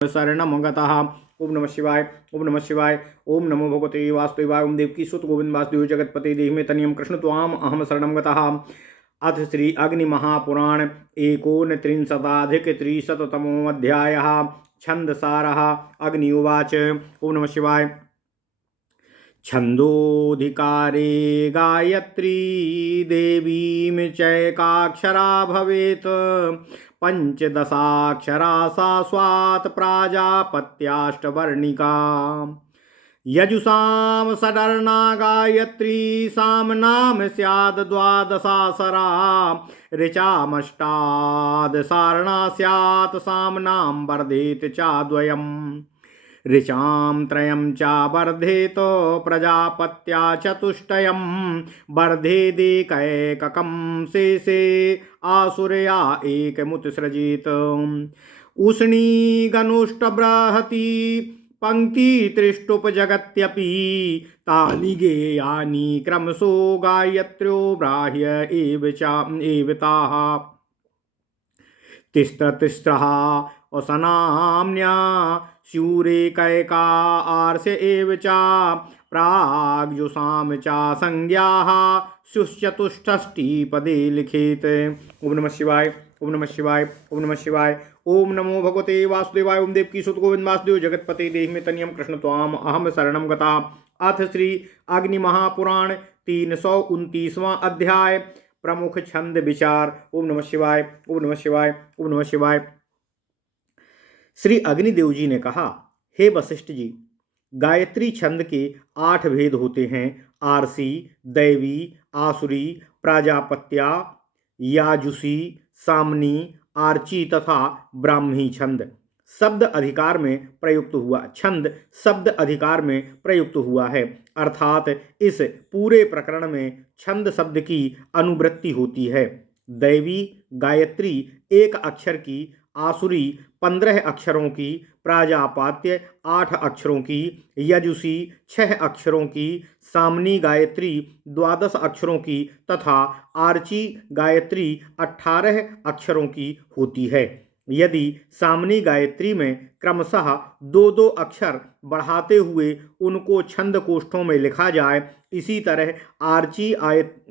शरणं गतः। ओम नमः शिवाय। ओम नमः शिवाय। ओम नमो भगवते वासुदेवाय। ओम देवकी सुत गोविंद वासुदेव जगतपते देहिमे तनियम कृष्ण त्वाम अहम शरणं गतः। अथ श्री अग्नि महापुराण एकोनत्रिंशदाधिक त्रिशततमोऽध्यायः। छन्दसारः। अग्नि उवाच। ओम नमः शिवाय। छन्दोऽधिकारे गायत्री देवीं चैकाक्षरा भवेत्। पञ्चदशाक्षरा सा स्वात् प्राजापत्याष्टवर्णिका। यजुषां षडर्णा गायत्री साम्नां स्याद् द्वादशासरा। ऋचामष्टादशार्णा स्यात् साम्नां वर्धेत चाद्वयम्। ऋचां त्रयं च वर्धेत प्रजापत्या चतुष्टयं। वर्धेदेकैककं शेषे आसुरया एकमुत्सृजेत्। उष्णीगनुष्टबृहती पङ्क्तित्रिष्टुपजगत्यपि। तानि गेयानि क्रमशो गायत्र्यो ब्राह्य एव ताः। तिस्रः असनाम्न्या स्यूरेकैका आर्ष एव च। प्राग्जुषां च संज्ञाः स्युश्चतुष्षष्टिपदे लिखित। ओम नमः शिवाय। ओम नमः शिवाय। ओम नमः शिवाय। ओम नमो भगवते वासुदेवाय। ओम देवकी सुत गोविंद वासुदेव जगतपते देहिमे तनियम कृष्ण त्वाम अहम शरणं गतः। अथ श्री अग्नि महापुराण 329वां अध्याय। प्रमुख छंद विचार। ओम नमः शिवाय। ओम नमः शिवाय। ओम नमः शिवाय। श्री अग्निदेव जी ने कहा, हे वशिष्ठ जी, गायत्री छंद के 8 भेद होते हैं। आरसी, दैवी, आसुरी, प्राजापत्या, याजुसी, सामनी, आर्ची तथा ब्राह्मी छंद शब्द अधिकार में प्रयुक्त हुआ। छंद शब्द अधिकार में प्रयुक्त हुआ है, अर्थात इस पूरे प्रकरण में छंद शब्द की अनुवृत्ति होती है। दैवी गायत्री 1 अक्षर की, आसुरी 15 अक्षरों की, प्राजापात्य 8 अक्षरों की, यजुसी 6 अक्षरों की, सामनी गायत्री 12 अक्षरों की तथा आर्ची गायत्री 18 अक्षरों की होती है। यदि सामनी गायत्री में क्रमशः 2-2 अक्षर बढ़ाते हुए उनको छंद कोष्ठों में लिखा जाए, इसी तरह आर्ची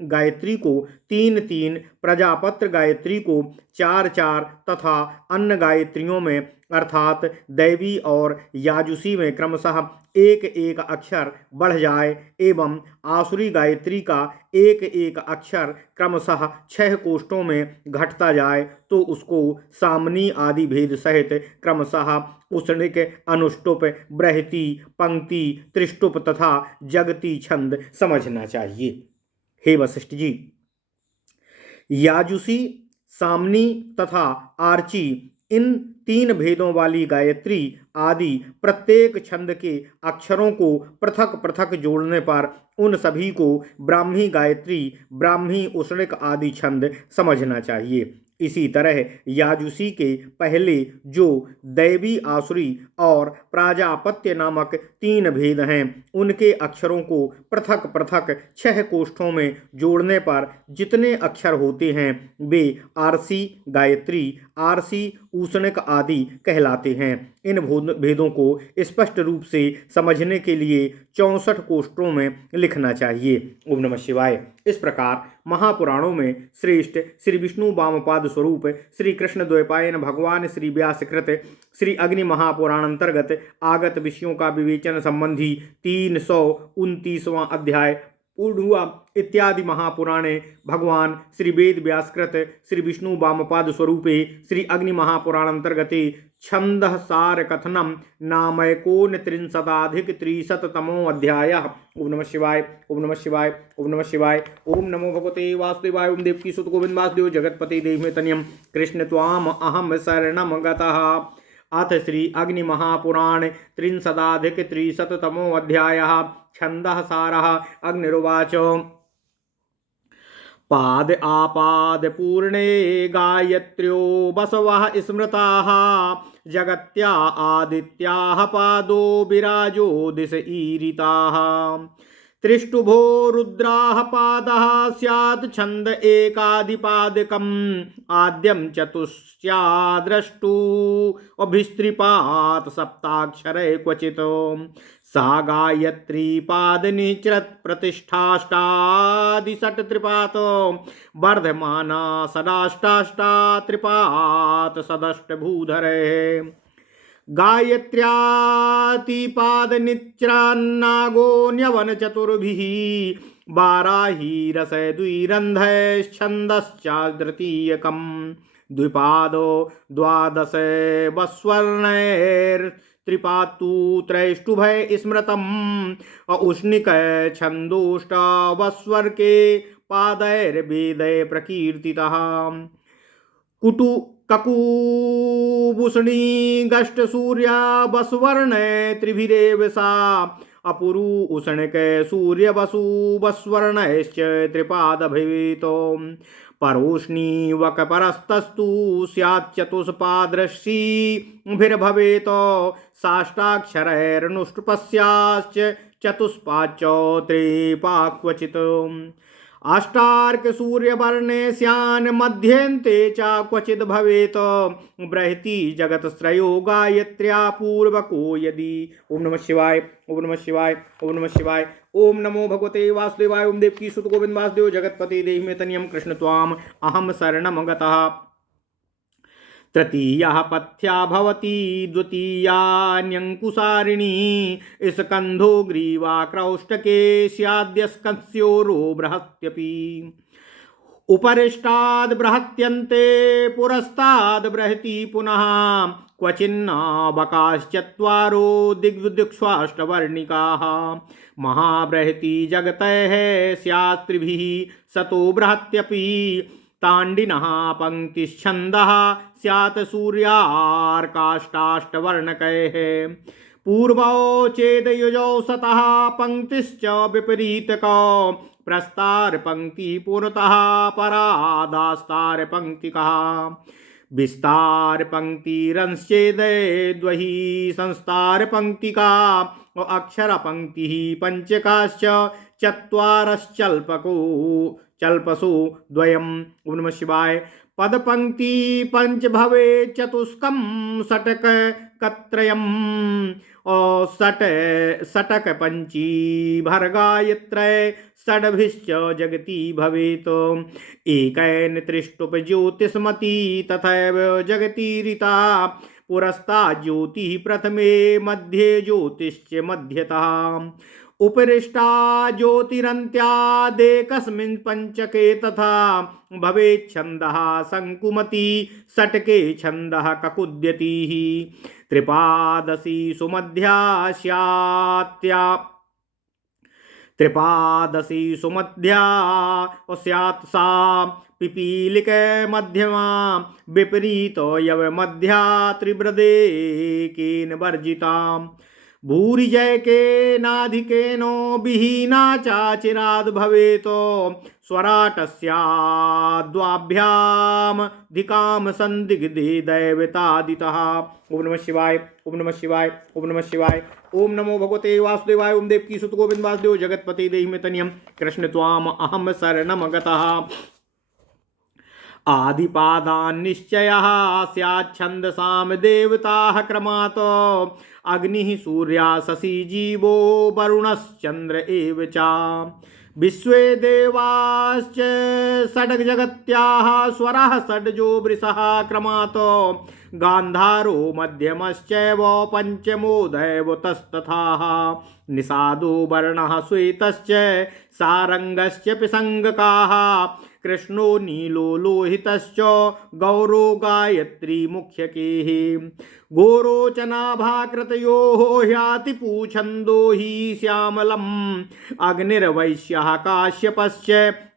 गायत्री को 3-3, प्रजापत्र गायत्री को 4-4 तथा अन्य गायत्रियों में अर्थात दैवी और याजुसी में क्रमशः 1-1 अक्षर बढ़ जाए एवं आसुरी गायत्री का 1-1 अक्षर क्रमशः 6 कोष्ठों में घटता जाए तो उसको सामनी आदि भेद सहित क्रमशः उष्णिक, अनुष्टुप, बृहति, पंक्ति, त्रिष्टुप तथा जगती छंद समझना चाहिए। हे वशिष्ठ जी, याजुसी, सामनी तथा आर्ची इन 3 भेदों वाली गायत्री आदि प्रत्येक छंद के अक्षरों को पृथक पृथक जोड़ने पर उन सभी को ब्राह्मी गायत्री, ब्राह्मी उष्णिक आदि छंद समझना चाहिए। इसी तरह याजुसी के पहले जो दैवी, आसुरी और प्राजापत्य नामक 3 भेद हैं, उनके अक्षरों को पृथक पृथक 6 कोष्ठों में जोड़ने पर जितने अक्षर होते हैं वे आरसी गायत्री, आरसी उष्णिक आदि कहलाते हैं। इन भेदों को स्पष्ट रूप से समझने के लिए 64 कोष्ठों में लिखना चाहिए। ओम नमः शिवाय। इस प्रकार महापुराणों में श्रेष्ठ श्री विष्णु वामपाद स्वरूप श्री कृष्ण द्वैपायन भगवान श्री व्यासकृत श्री अग्नि महापुराण अंतर्गत आगत विषयों का विवेचन संबंधी 329वां अध्याय पूर्ण हुआ। इत्यादि महापुराणे भगवान श्री वेद व्यासकृत श्री विष्णु वामपाद स्वरूपे श्री अग्नि महापुराण अंतर्गते छंदः सार कथनम नामैकोनत्रिंशदाधिक त्रिशततमो अध्यायः। ओम नमः शिवाय। ओम नमः शिवाय। ओम नमः शिवाय। ओम नमो भगवते वासुदेवाय। ओम देवकी सुत गोविंद वासुदेव जगतपते देहिमे तनियम कृष्ण त्वाम अहम शरणं गतः। अथ श्री अग्नि महापुराण 300 त्रिशततमो अध्यायः। छंदः सारः। अग्निरुवाच। पाद आपाद पूर्णे गायत्र्यो बसवः स्मृताः। जगत्या आदित्याः पादो विराजो दिश ईरिताः। त्रिष्टुभो रुद्राः पादः स्यात् छन्द एकादिपादकम् आद्यं चतुष्स्याद्रष्टु अभिस्त्रिपात् सप्ताक्षरे क्वचित् सा गायत्री पादनिचृत प्रतिष्ठाष्टादिषट् त्रिपात् वर्धमाना सदाष्टाष्टा त्रिपात् सदष्टभूधरे गायत्र्यातिपादनिच्रान्नागो न्यवन चतुर्भिः बाराही रसय द्विरन्धैश्छन्दश्चाद्वितीयकम् द्विपादो द्वादश वस्वर्णैर्त्रिपात्तु त्रैष्टुभय स्मृतम् उष्णिकय छन्दोष्टावस्वर्के पादैर्वेदै प्रकीर्तितः कुटु ककुभूषणी गष्ट सूर्या वस्वर्ण त्रिभिरेव सा अपुरु उष्णक सूर्य वसु वस्वर्णश्च त्रिपाद भवेतो परोष्णी वक परस्तस्तु स्याच्चतुष्पादृषिभिर्भवेत साष्टाक्षरैर्नुष्टुपस्याश्च चतुष्पाच्च त्रिपा क्वचित् अष्टार्क सूर्यवर्णे स्यान् मध्यन्ते च क्वचिद् भवेत् बृहति जगतश्रयो गायत्र्या पूर्वको यदि। ओम नमः शिवाय, ओम नमः शिवाय, ओम नमः शिवाय। ओम नमो भगवते वासुदेवाय। ओम देवकी सुत गोविंद वासुदेव जगतपति देहि मे तनियं कृष्ण त्वाम अहम शरणं गतः। तृतीया पथ्या भवति द्वितीयान्यंकुशारिणी स्कंधो ग्रीवा क्रौष्टके स्याद्यस्कंस्योरो बृहत्यपि उपरिष्टाद् बृहत्यन्ते पुरस्ताद् बृहति पुनः क्वचिन्नाबकाश्चत्वारो दिग्विदिक्ष्वाष्टवर्णिकाः महाबृहति जगतः स्यात् त्रिभिः सतो बृहत्यपि तांडिनः पंक्तिश्छन्दः स्यात् सूर्यार्काष्टाष्टवर्णकैः पूर्वौ चेदयुजौ सतः पंक्तिश्च विपरीतकौ प्रस्तार पंक्ति पुरतः परादास्तार पंक्तिकः विस्तार पंक्तिरंश्चेदे द्वहि संस्तार पंक्तिका अक्षर पंक्ति पंचकाश्च चत्वारश्चल्पको चल्पसु द्वयम्। ओम नमः शिवाय। पद पंक्ति पंच भवे चतुष्कम षटक कत्रयम् षटक पंची भर्गायत्रय षड्भिश्च जगति भवेत् एकैन त्रिष्टुप ज्योतिष्मती तथैव जगति ऋता पुरस्ता ज्योतिः प्रथमे मध्ये ज्योतिश्च मध्यतः उपरिष्टा ज्योतिरन्त्यादेकस्मिन् पंचके तथा भवेत् छन्दः संकुमति षटके छन्दः ककुद्यतिः त्रिपादशी सुमध्या स्यात्या त्रिपादशी सुमध्या स्यात् सा पिपीलिक मध्यमा विपरीत यव मध्या त्रिवृदेकेन वर्जिता भूरिजय के नाधिकेनो विहीना चाचिराद भवेतो स्वराटस्याद्वाभ्याम धिकाम संदिग्धे दैवतादितः। ओम नमः शिवाय, ओम नमः शिवाय, ओम नमः शिवाय। ओम नमो भगवते वासुदेवाय। ओम देवकी सुत गोविंद वासुदेव जगतपति देहि मे तनियं कृष्ण त्वाम अहम शरणं गतः। आदिपादान्निश्चयः स्याच्छन्दसां देवताः क्रमात् अग्निः सूर्या शशि जीवो वरुणश्चन्द्र एव च विश्वे देवाश्च षड्जगत्याः स्वरः षड्जो वृषः क्रमात् गान्धारो मध्यमश्चैव पञ्चमो दैवतस्तथाः निषादो वर्णः श्वेतश्च सारङ्गश्च पिसङ्गकाः कृष्णो नीलो लोहितश्च गौरो गायत्री मुख्यकेः गोरोचनाभाकृतयोः ह्याति पूछन्दो हि श्यामलम् अग्निर्वैश्यः काश्यपश्च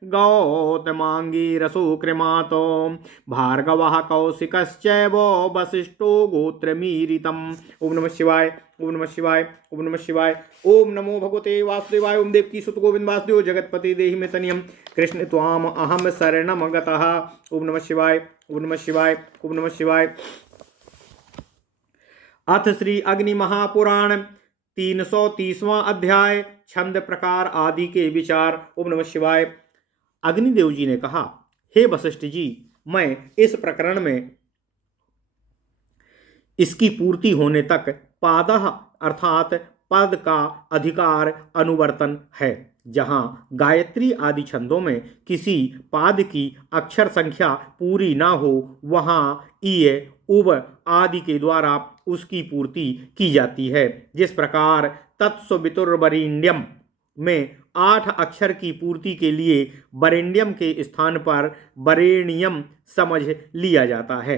गौतमाङ्गीरसो कृमातो भार्गवः कौशिकश्चैव वसिष्ठो गोत्रमीरितम्। ओम नमः शिवाय, ओम नमः शिवाय, ओम नमः शिवाय। ओम नमो भगवते वासुदेवाय। ओम देवकी सुत गोविंद वासुदेव जगतपति देहि मे तनियं कृष्ण त्वाम अहम शरणं गतः। ओम नमः शिवाय, ओम नमः शिवाय, ओम नमः शिवाय। अथ श्री अग्नि महापुराण 330वां अध्याय छंद प्रकार आदि के विचार। ओम नमः शिवाय। अग्निदेव जी ने कहा, हे वशिष्ठ जी, मैं इस प्रकरण में इसकी पूर्ति होने तक पादः अर्थात पद का अधिकार अनुवर्तन है। जहाँ गायत्री आदि छंदों में किसी पाद की अक्षर संख्या पूरी ना हो, वहाँ ईय उब आदि के द्वारा उसकी पूर्ति की जाती है। जिस प्रकार तत्सवितुर्वरेण्यम में 8 अक्षर की पूर्ति के लिए वरेण्यम के स्थान पर वरेण्यम समझ लिया जाता है,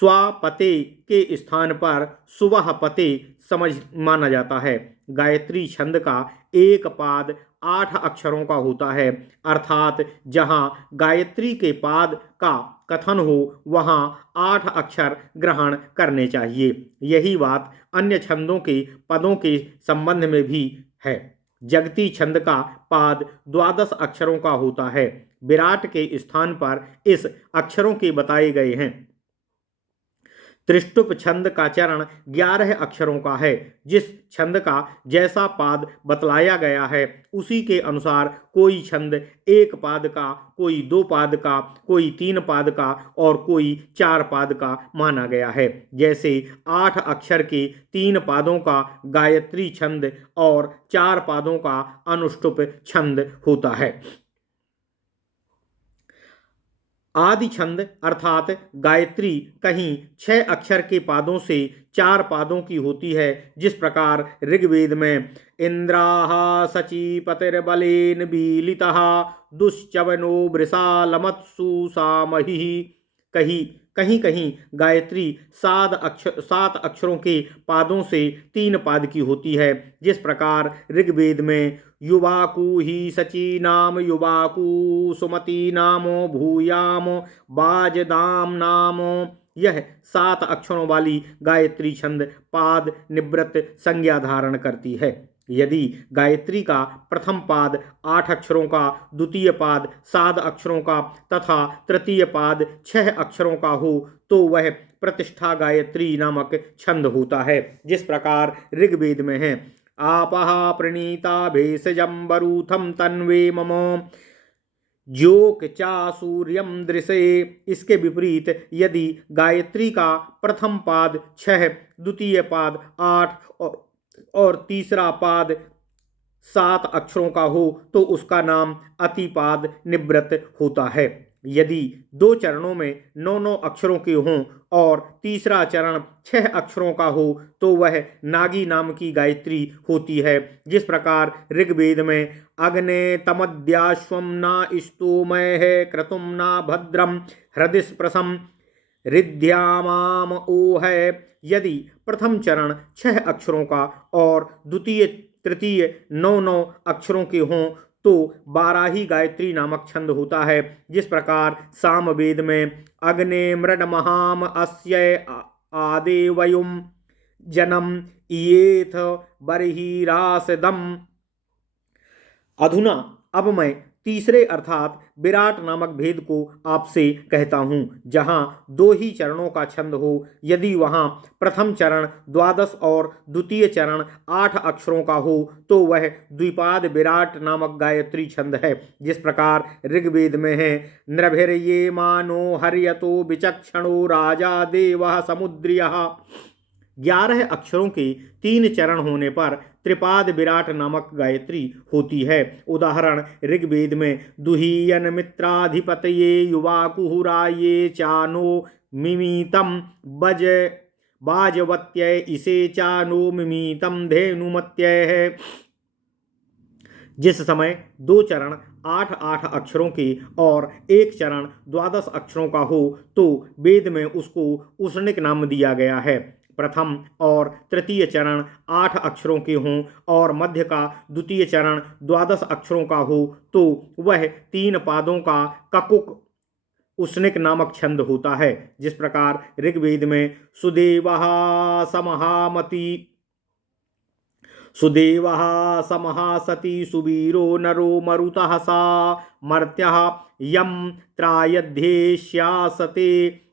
स्वापते के स्थान पर सुवह पते समझ माना जाता है। गायत्री छंद का एक पाद 8 अक्षरों का होता है, अर्थात जहाँ गायत्री के पाद का कथन हो वहाँ 8 अक्षर ग्रहण करने चाहिए। यही बात अन्य छंदों के पदों के संबंध में भी है। जगती छंद का पाद 12 अक्षरों का होता है। विराट के स्थान पर इस अक्षरों के बताए गए हैं। त्रिष्टुप छंद का चरण 11 अक्षरों का है। जिस छंद का जैसा पाद बतलाया गया है उसी के अनुसार कोई छंद 1 पाद का, कोई 2 पाद का, कोई 3 पाद का और कोई 4 पाद का माना गया है। जैसे 8 अक्षर के 3 पादों का गायत्री छंद और 4 पादों का अनुष्टुप छंद होता है। आदि छंद अर्थात गायत्री कहीं 6 अक्षर के पादों से 4 पादों की होती है। जिस प्रकार ऋग्वेद में इंद्राः सचीपतिर्बलेन बीलितः दुश्चवनो वृषालमत्सु सामहि, कहीं कहीं गायत्री 7 अक्षरों के पादों से 3 पाद की होती है। जिस प्रकार ऋग्वेद में युवाकु ही सची नाम युवाकु सुमति नामो भूयाम बाजदाम नामो, यह 7 अक्षरों वाली गायत्री छंद पाद निवृत्त संज्ञा धारण करती है। यदि गायत्री का प्रथम पाद 8 अक्षरों का, द्वितीय पाद 7 अक्षरों का तथा तृतीय पाद 6 अक्षरों का हो तो वह प्रतिष्ठा गायत्री नामक छंद होता है। जिस प्रकार ऋग्वेद में है आपः प्रणीता भेषजं वरूथं तन्वे मम ज्योक चा सूर्यम दृशे। इसके विपरीत यदि गायत्री का प्रथम पाद 6, द्वितीय पाद 8 और तीसरा पाद 7 अक्षरों का हो तो उसका नाम अतिपाद निवृत्त होता है। यदि 2 चरणों में 9 अक्षरों के हों और तीसरा चरण 6 अक्षरों का हो तो वह नागी नाम की गायत्री होती है। जिस प्रकार ऋग्वेद में अग्ने तमद्याश्वम न स्तोमय क्रतुम न भद्रम हृदिस्प्रसम रिद्ध्यामाम ओ है। यदि प्रथम चरण 6 अक्षरों का और द्वितीय तृतीय 9 अक्षरों के हों तो 12 गायत्री नामक छंद होता है। जिस प्रकार सामवेद में अग्ने मृड महाम अस्य आदेवयुम जनम इयेथ बर्हिरासदम। अधुना अब मैं तीसरे अर्थात विराट नामक भेद को आपसे कहता हूँ, जहाँ 2 ही चरणों का छंद हो। यदि वहाँ प्रथम चरण 12 और द्वितीय चरण 8 अक्षरों का हो तो वह द्विपाद विराट नामक गायत्री छंद है। जिस प्रकार ऋग्वेद में है नृभिर्ये मानो हर्यतो विचक्षणो राजा देवः समुद्रियः। 11 अक्षरों के 3 चरण होने पर त्रिपाद विराट नामक गायत्री होती है। उदाहरण ऋग्वेद में दुहीयन मित्राधिपतये युवाकुहुराये चानो मिमीतम बज बाजवत्य इसे चानो मिमीतम धेनुमत्य है। जिस समय 2 चरण 8 अक्षरों के और 1 चरण 12 अक्षरों का हो तो वेद में उसको उसनिक नाम दिया गया है। प्रथम और तृतीय चरण 8 अक्षरों के हों और मध्य का द्वितीय चरण 12 अक्षरों का हो तो वह 3 पादों का ककुक उसनिक नामक छंद होता है। जिस प्रकार ऋग्वेद में सुदेवः समहासति सुवीरो नरो मरुतः सा मर्त्यः यम त्रायध्येष्यासते।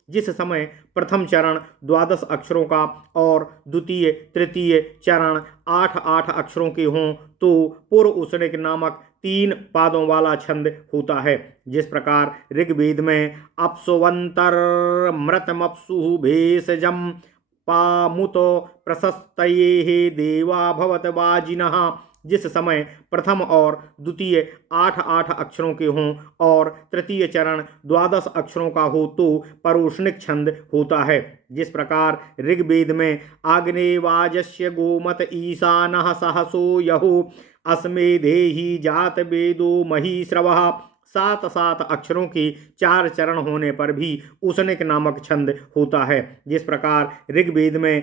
जिस समय प्रथम चरण 12 अक्षरों का और द्वितीय तृतीय चरण 8-8 अक्षरों के हों तो पूर्व उसनिक नामक 3 पादों वाला छंद होता है। जिस प्रकार ऋग्वेद में अप्सुवंतर मृतमप्सु भेषजम पामुतो प्रशस्तये देवा भवत वाजिनः जिस समय प्रथम और द्वितीय 8-8 अक्षरों के हों और तृतीय चरण 12 अक्षरों का हो तो परोष्णिक छंद होता है। जिस प्रकार ऋग्वेद में आग्नेयवाजस्य गोमत ईशानः सहसो यहो अस्मेधेहि जात वेदो महीश्रवः 7-7 अक्षरों के 4 चरण होने पर भी उसनिक नामक छंद होता है। जिस प्रकार ऋग्वेद में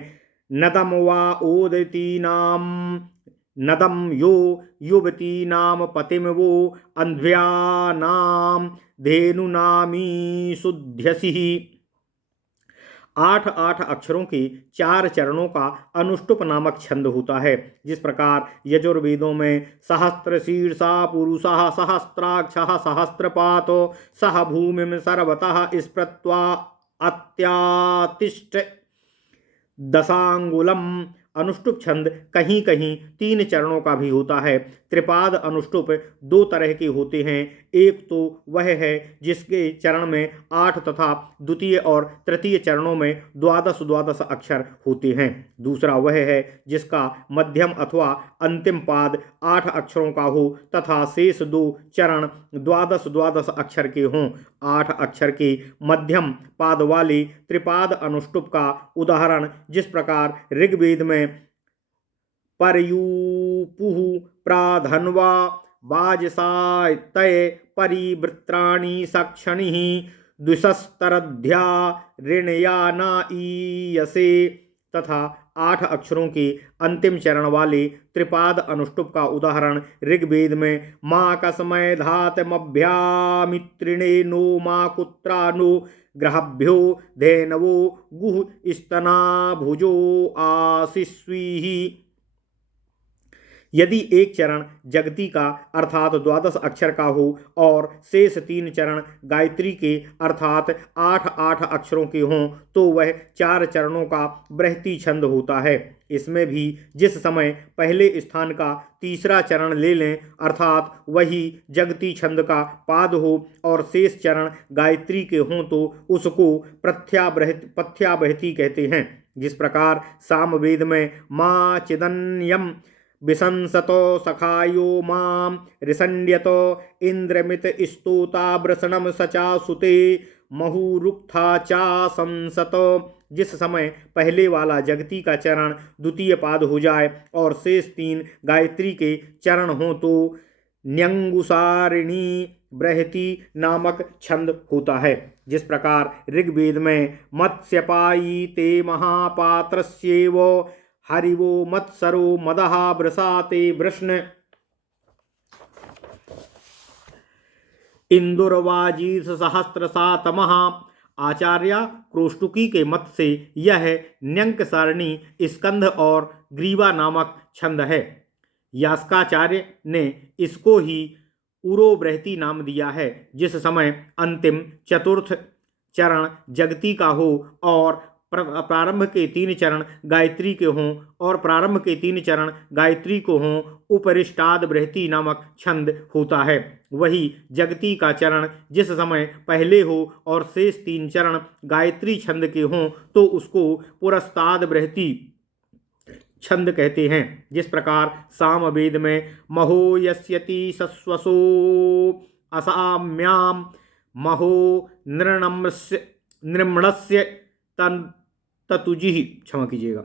नदम वा ओदती नाम नदम यो युवती नाम पतिम वो अंध्या नाम धेनुनामी शुद्ध्यसि 8-8 अक्षरों के 4 चरणों का अनुष्टुप नामक छंद होता है। जिस प्रकार यजुर्वेदों में सहस्त्र शीर्षा पुरुषः सहस्त्राक्षः सहस्त्रपातो सह भूमिं सर्वतः स्पृत्वा अत्यातिष्ठ दशांगुलम अनुष्टुप छंद कहीं कहीं 3 चरणों का भी होता है। त्रिपाद अनुष्टुप 2 तरह के होते हैं। एक तो वह है जिसके चरण में 8 तथा द्वितीय और तृतीय चरणों में 12-12 अक्षर होते हैं। दूसरा वह है जिसका मध्यम अथवा अंतिम पाद 8 अक्षरों का हो तथा शेष 2 चरण 12-12 अक्षर के हों। 8 अक्षर के मध्यम पाद वाले त्रिपाद अनुष्टुप का उदाहरण जिस प्रकार ऋग्वेद में परयूपुः प्राधन्वा वाजसातय परिवृत्राणि सक्षणिः द्विशस्तरध्या ऋणया न ईयसे तथा 8 अक्षरों के अंतिम चरण वाले त्रिपाद अनुष्टुप का उदाहरण ऋग्वेद में माँ कसमय धातमभ्यामित्रिणे नो माँ कुत्रा नो ग्रहभ्यो धेनवो गुह स्तना भुजो आशिस्वी। यदि एक चरण जगती का अर्थात 12 अक्षर का हो और शेष 3 चरण गायत्री के अर्थात 8-8 अक्षरों के हों तो वह 4 चरणों का बृहति छंद होता है। इसमें भी जिस समय पहले स्थान का तीसरा चरण ले लें अर्थात वही जगती छंद का पाद हो और शेष चरण गायत्री के हों तो उसको पथ्याबृहति कहते हैं। जिस प्रकार सामवेद में माँ चिदन्यम विशंसतो सखायो मां रिसंड्यतो इंद्रमित स्तोताब्रसणम सचा सुते महुरुक्था चा संसतो जिस समय पहले वाला जगती का चरण द्वितीय पाद हो जाए और शेष 3 गायत्री के चरण हों तो न्यंगुसारिणी बृहति नामक छंद होता है। जिस प्रकार ऋग्वेद में मत्स्यपायी ते महापात्रस्येव हरिवो मत्सरो मदः वृषाते वृष्ण इंदुर्वाजीस सहस्त्रसातमः आचार्य क्रोष्टुकी के मत से यह न्यंक सारणी स्कंध और ग्रीवा नामक छंद है। यास्काचार्य ने इसको ही उरोबृहति नाम दिया है। जिस समय अंतिम चतुर्थ चरण जगती का हो और प्रारंभ के 3 चरण गायत्री के हों और प्रारंभ के 3 चरण गायत्री को हों उपरिष्टाद बृहति नामक छंद होता है। वही जगती का चरण जिस समय पहले हो और शेष 3 चरण गायत्री छंद के हों तो उसको पुरस्ताद बृहति छंद कहते हैं। जिस प्रकार सामवेद में महो यस्यति सस्वसो असाम्याम महो नृम्णस्य ततुजिः क्षमा कीजिएगा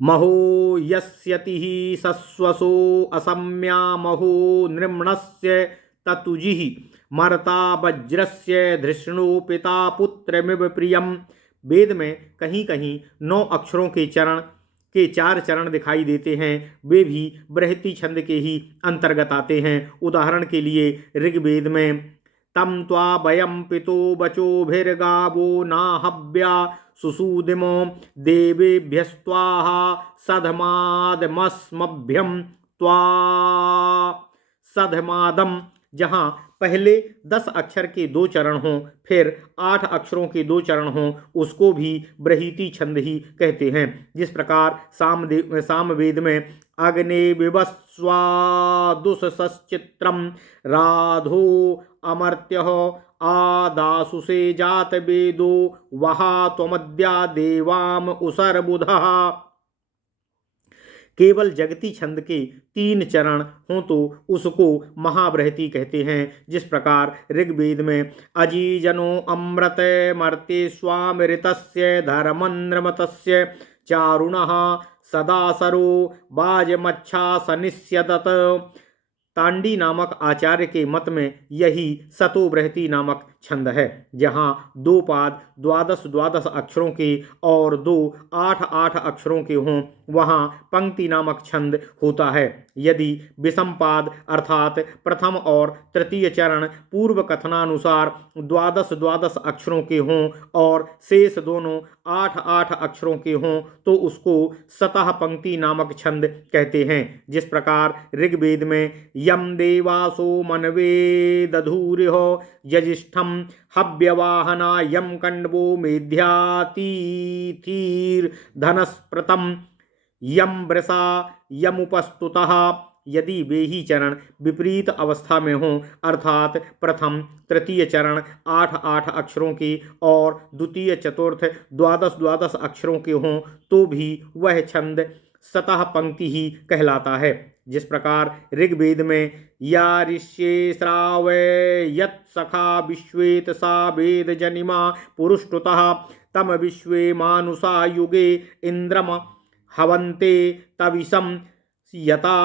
महो यस्यतिः सस्वसो असम्या महो नृम्णस्य ततुजिः मर्ता वज्रस्य धृष्णु पिता पुत्रमिव प्रियम। वेद में कहीं कहीं 9 अक्षरों के 4 चरण दिखाई देते हैं। वे भी बृहति छंद के ही अंतर्गत आते हैं। उदाहरण के लिए ऋग्वेद में तम त्वा वयम पितो बचोभिर्गावो नाहव्या सुसूदिमो देवेभ्यस्त्वाः सधमादमस्मभ्यं त्वा सधमादम जहाँ पहले 10 अक्षर के 2 चरण हों, फिर 8 अक्षरों के 2 चरण हों, उसको भी ब्रहीति छंद ही कहते हैं। जिस प्रकार सामवेद में अग्ने विवस्वादुसश्चित्रम राधो अमर्त्य आदासुषे जात वेदो वहा त्वमद्या देवाम उसरबुधः। केवल जगती छंद के 3 चरण हों तो उसको महाबृहति कहते हैं। जिस प्रकार ऋग्वेद में अजीजनो अमृत मर्ते स्वामृतस्य धर्मन्नमतस्य चारुणः सदासरो बाजमच्छा सनिष्यदत। तांडी नामक आचार्य के मत में यही सतोबृहति नामक छंद है, जहाँ 2 पाद 12 अक्षरों के और 2 8 अक्षरों के हों, वहाँ पंक्ति नामक छंद होता है। यदि विषम पाद अर्थात प्रथम और तृतीय चरण पूर्व कथनानुसार 12 अक्षरों के हों और शेष दोनों 8 अक्षरों के हों तो उसको सतह पंक्ति नामक छंद कहते हैं। जिस प्रकार ऋग्वेद में यम देवासो मनवे दधूरिहो यजिष्ठम हव्यवाहना यम कंडवो मेध्यातीर्धनस्प्रतम यम वृषा यमुपस्तुतः। यदि वे ही चरण विपरीत अवस्था में हों अर्थात प्रथम तृतीय चरण 8 अक्षरों के और द्वितीय चतुर्थ 12 अक्षरों के हों तो भी वह छंद सतह पंक्ति ही कहलाता है। जिस प्रकार ऋग्वेद में या ऋष्ये श्रावे यत् सखा विश्वेत सा वेद जनिमा पुरुष्टुतः तम विश्वे मानुषा युगे इंद्रम हवन्ते तविषम यता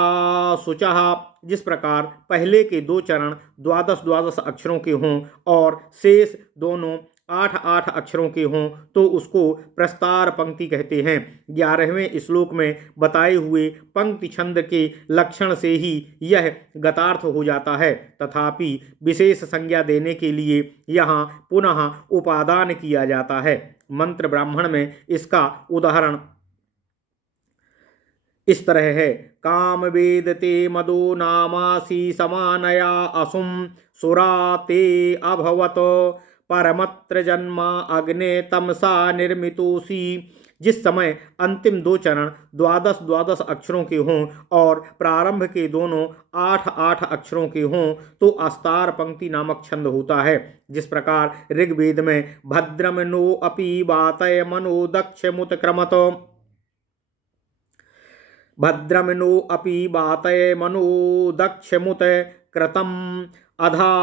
शुचः। जिस प्रकार पहले के 2 चरण 12 अक्षरों के हों और शेष दोनों 8 अक्षरों के हों तो उसको प्रस्तार पंक्ति कहते हैं। 11वें श्लोक में बताए हुए पंक्ति छंद के लक्षण से ही यह गतार्थ हो जाता है, तथापि विशेष संज्ञा देने के लिए यहाँ पुनः उपादान किया जाता है। मंत्र ब्राह्मण में इसका उदाहरण इस तरह है। काम वेदते मदो नामासी समानया असुम सुरा ते अभवत परमत्र जन्मा अग्ने तमसा निर्मितोसी। जिस समय अंतिम 2 चरण 12 अक्षरों के हों और प्रारंभ के दोनों 8 अक्षरों के हों तो अस्तार पंक्ति नामक छंद होता है। जिस प्रकार ऋग्वेद में भद्रम नो अपि वातय मनो दक्ष मुतक्रमत भद्रम नो अपि वातय मनो दक्ष मुत कृतम अधा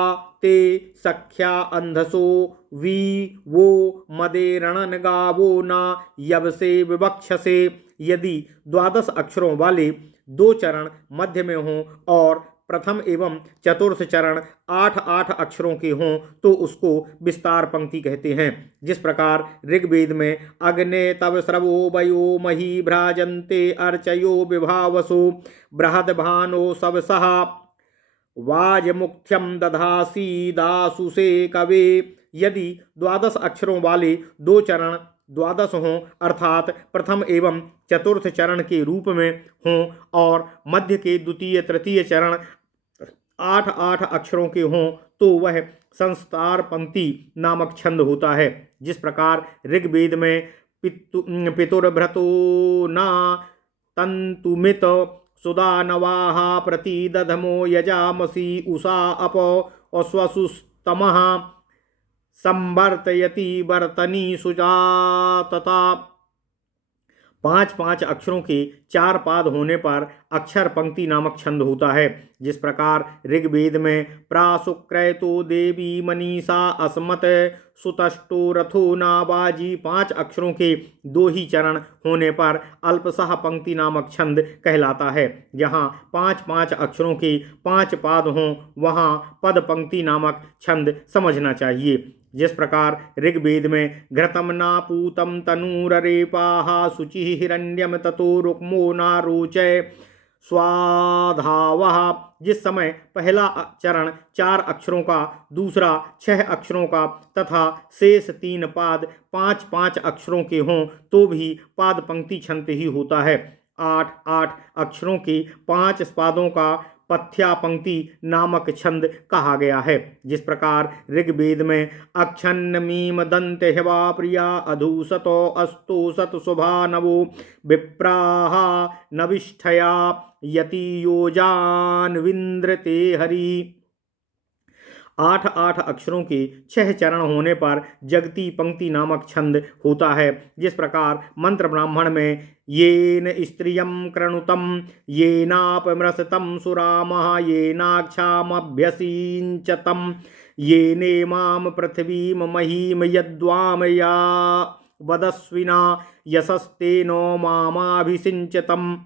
ते सख्या अंधसो वी वो मदेरणन गावो ना यवसे विवक्षसे। यदि 12 अक्षरों वाले 2 चरण मध्य में हों और प्रथम एवं चतुर्थ चरण 8 अक्षरों के हों तो उसको विस्तार पंक्ति कहते हैं। जिस प्रकार ऋग्वेद में अग्ने तव स्रवो वयो मही भ्राजन्ते अर्चयो विभावसो बृहद भानो सबसः वाजमुख्यम दधासी दासुषे कवे। यदि 12 अक्षरों वाले 2 चरण 12 हों अर्थात प्रथम एवं चतुर्थ चरण के रूप में हों और मध्य के द्वितीय तृतीय चरण 8 अक्षरों के हों तो वह संस्तार पंक्ति नामक छंद होता है। जिस प्रकार ऋग्वेद में पितुर्भ्रतो ना तंतुमित सुदानवाः प्रतिदधमो यजामसी उषा अप अश्वसुस्तमः संवर्तयति वर्तनी सुजातता। 5 अक्षरों के 4 पाद होने पर अक्षर पंक्ति नामक छंद होता है। जिस प्रकार ऋग्वेद में प्रासुक्रैतो देवी मनीषा अस्मत सुतष्टो रथो नाबाजी 5 अक्षरों के 2 ही चरण होने पर अल्पसह पंक्ति नामक छंद कहलाता है। जहाँ 5 अक्षरों के 5 पाद हों वहाँ पद पंक्ति नामक छंद समझना चाहिए। जिस प्रकार ऋग्वेद में घृतम नापूतम तनूररेपाः शुचि हिरण्यम ततो रुक्मो नारोचय स्वाधावः। जिस समय पहला चरण 4 अक्षरों का, दूसरा 6 अक्षरों का तथा शेष 3 पाद 5 अक्षरों के हों तो भी पाद पंक्ति छंद ही होता है। 8 अक्षरों के 5 पादों का पथ्या पंक्ति नामक छंद कहा गया है। जिस प्रकार ऋग्वेद में अक्षन्न मीम दंत हवा प्रिया अधूसतो अस्तु सत शुभा नवो विप्राहा नविष्ठया यति योजान विंद्रते हरि 8 अक्षरों के 6 चरण होने पर जगती पंक्ति नामक छंद होता है। जिस प्रकार मंत्र ब्राह्मण में येन स्त्रियं कृणुतं येनापमृसतं सुरामः येनाक्षामभ्यसिञ्चतं येनेमां पृथिवीं महीम यद्वाम या वदस्विना यशस्तेनो मामाभिषिञ्चतम्।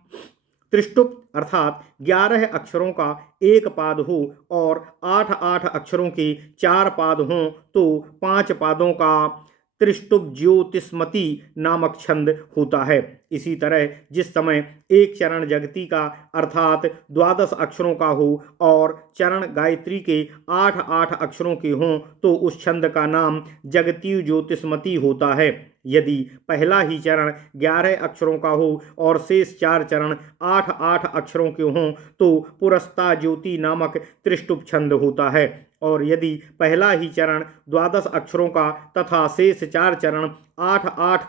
त्रिष्टुप अर्थात 11 अक्षरों का एक पाद हो और 8 अक्षरों के 4 पाद हों तो 5 पादों का त्रिष्टुप ज्योतिष्मती नामक छंद होता है। इसी तरह जिस समय एक चरण जगती का अर्थात 12 अक्षरों का हो और चरण गायत्री के 8 अक्षरों के हों तो उस छंद का नाम जगती ज्योतिष्मती होता है। यदि पहला ही चरण 11 अक्षरों का हो और शेष 4 चरण 8 अक्षरों के हों तो पुरस्ता ज्योति नामक त्रिष्टुप छंद होता है। और यदि पहला ही चरण 12 अक्षरों का तथा शेष 4 चरण 8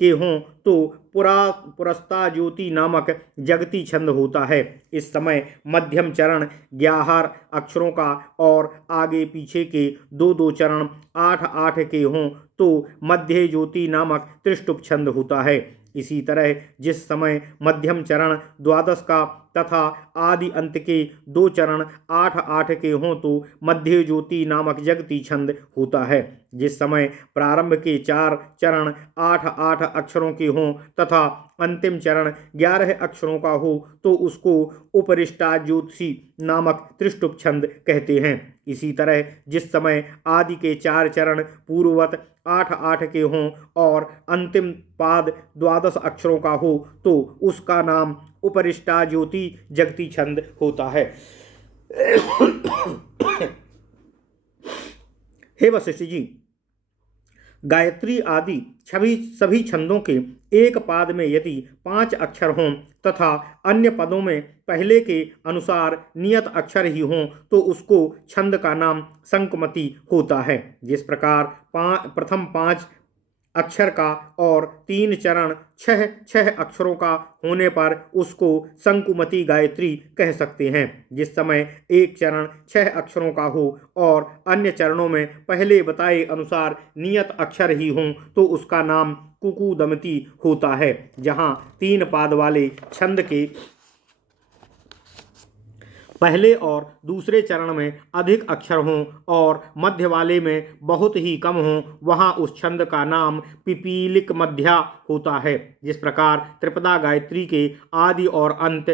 के हों तो पुरस्ता ज्योति नामक जगती छंद होता है। इस समय मध्यम चरण 11 अक्षरों का और आगे पीछे के 2 चरण 8 के हों तो मध्य ज्योति नामक त्रिष्टुप छंद होता है। इसी तरह जिस समय मध्यम चरण 12 का तथा आदि अंत के 2 चरण 8 के हों तो मध्य ज्योति नामक जगती छंद होता है। जिस समय प्रारंभ के 4 चरण 8 अक्षरों के हों तथा अंतिम चरण 11 अक्षरों का हो तो उसको उपरिष्टा ज्योतिषी नामक त्रिष्टुप छंद कहते हैं। इसी तरह जिस समय आदि के 4 चरण पूर्ववत 8 के हों और अंतिम पाद 12 अक्षरों का हो तो उसका नाम उपरिष्टा ज्योति जगती छंद होता है। हे वशिष्ठ जी, गायत्री आदि सभी छंदों के एक पाद में यदि 5 अक्षर हों तथा अन्य पदों में पहले के अनुसार नियत अक्षर ही हों तो उसको छंद का नाम संकुमति होता है। जिस प्रकार प्रथम 5 अक्षर का और 3 चरण 6 अक्षरों का होने पर उसको संकुमति गायत्री कह सकते हैं। जिस समय एक चरण 6 अक्षरों का हो और अन्य चरणों में पहले बताए अनुसार नियत अक्षर ही हों तो उसका नाम कुकुदमती होता है। जहाँ 3 पाद वाले छंद के पहले और दूसरे चरण में अधिक अक्षर हों और मध्य वाले में बहुत ही कम हों वहाँ उस छंद का नाम पिपीलिक मध्या होता है। जिस प्रकार त्रिपदा गायत्री के आदि और अंत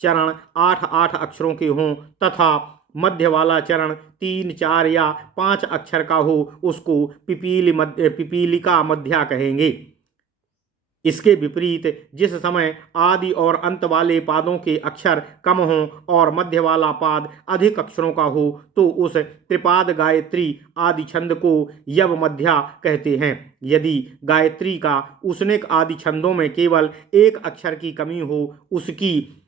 चरण 8 अक्षरों के हों तथा मध्य वाला चरण 3, 4 या 5 अक्षर का हो उसको पिपीलिका मध्या कहेंगे। इसके विपरीत जिस समय आदि और अंत वाले पादों के अक्षर कम हों और मध्य वाला पाद अधिक अक्षरों का हो तो उस त्रिपाद गायत्री आदि छंद को यव मध्या कहते हैं। यदि गायत्री का उसनेक आदि छंदों में केवल एक अक्षर की कमी हो उसकी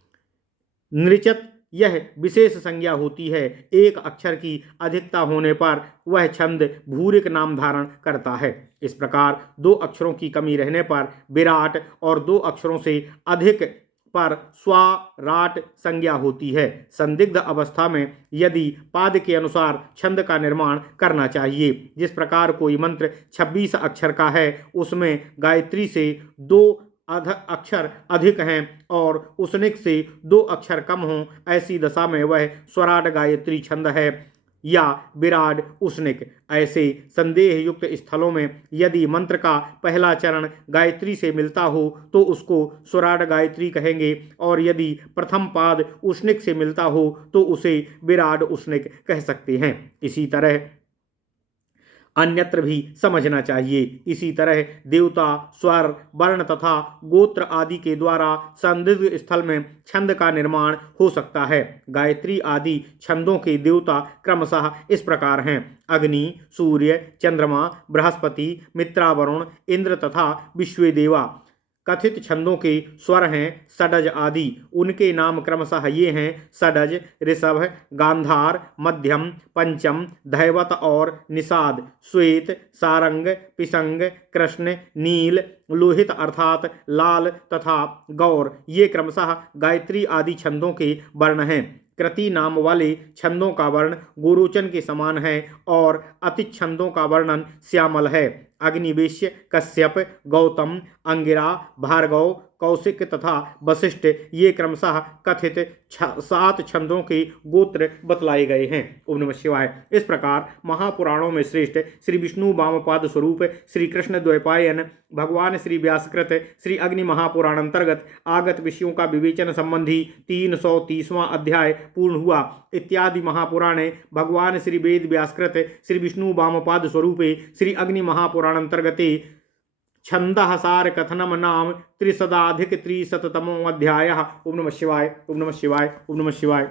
नृचत यह विशेष संज्ञा होती है। एक अक्षर की अधिकता होने पर वह छंद भूरिक नाम धारण करता है। इस प्रकार 2 अक्षरों की कमी रहने पर विराट और 2 अक्षरों से अधिक पर स्वाराट संज्ञा होती है। संदिग्ध अवस्था में यदि पाद के अनुसार छंद का निर्माण करना चाहिए। जिस प्रकार कोई मंत्र 26 अक्षर का है उसमें गायत्री से 2 अक्षर अधिक हैं और उसनिक से 2 अक्षर कम हों ऐसी दशा में वह स्वराट गायत्री छंद है या विराड उसनिक। ऐसे संदेह युक्त स्थलों में यदि मंत्र का पहला चरण गायत्री से मिलता हो तो उसको स्वराट गायत्री कहेंगे और यदि प्रथम पाद उसनिक से मिलता हो तो उसे विराड उसनिक कह सकते हैं। इसी तरह अन्यत्र भी समझना चाहिए। इसी तरह देवता, स्वर, वर्ण तथा गोत्र आदि के द्वारा संदिग्ध स्थल में छंद का निर्माण हो सकता है। गायत्री आदि छंदों के देवता क्रमशः इस प्रकार हैं: अग्नि, सूर्य, चंद्रमा, बृहस्पति, मित्रा, वरुण, इंद्र तथा विश्वेदेवा। कथित छंदों के स्वर हैं षडज आदि। उनके नाम क्रमशः ये हैं षडज, ऋषभ, गांधार, मध्यम, पंचम, धैवत और निषाद, श्वेत, सारंग, पिशंग, कृष्ण, नील, लोहित अर्थात लाल तथा गौर। ये क्रमशः गायत्री आदि छंदों के वर्ण हैं। कृति नाम वाले छंदों का वर्ण गोरोचन के समान है और अति छंदों का वर्णन श्यामल है। अग्निवेश्य, कश्यप, गौतम, अंगिरा, भार्गव, कौशिक तथा वशिष्ठ ये क्रमशः कथित 7 छंदों के गोत्र बतलाए गए हैं। ओम नमः शिवाय। इस प्रकार महापुराणों में श्रेष्ठ श्री विष्णु वामपाद स्वरूप श्री कृष्ण द्वैपायन भगवान श्री व्यासकृत श्री अग्नि महापुराण अंतर्गत आगत विषयों का विवेचन संबंधी 330वां अध्याय पूर्ण हुआ। इत्यादि महापुराणे भगवान श्री वेद व्यासकृत श्री विष्णु वामपाद स्वरूपे श्री अग्नि महापुराण अंतर्गते छंदसार कथनम नाम त्रिशदाधिक त्रिशततमो अध्याय। ओम नमः शिवाय। ओम नमः शिवाय। ओम नमः शिवाय।